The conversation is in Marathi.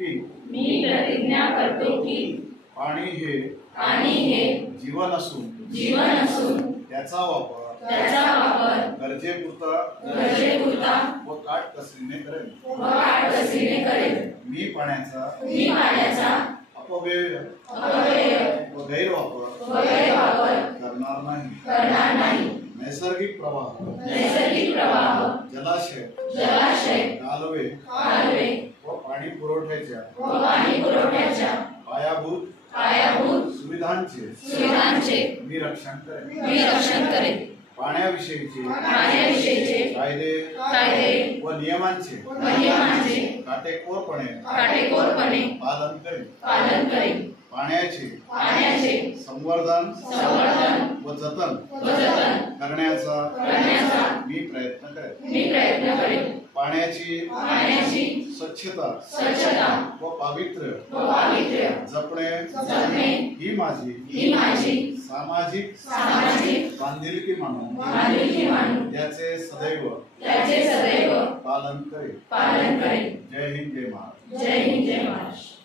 की पाणी हे जीवन असून त्याचा वापर गरजेपुरता व काटकसरीने करेल। मी पाण्याचा अपव्यय व गैरवापर करणार नाही। नैसर्गिक प्रवाह जलाशय कालवे व पाणी पुरवठ्याच्या पायाभूत सुविधांचे मी रक्षण करेन। पाण्याविषयीचे कायदे व नियमांचे काटेकोरपणे पालन करेन। पाण्याचे संवर्धन व जतन करण्याचा मी प्रयत्न करेन। पाण्याची स्वच्छता व पावित्र्य जपणे ही माझी सामाजिक बांधिलकी मानून त्याचे सदैव पालन करेन। जय हिंद, जय महाराष्ट्र।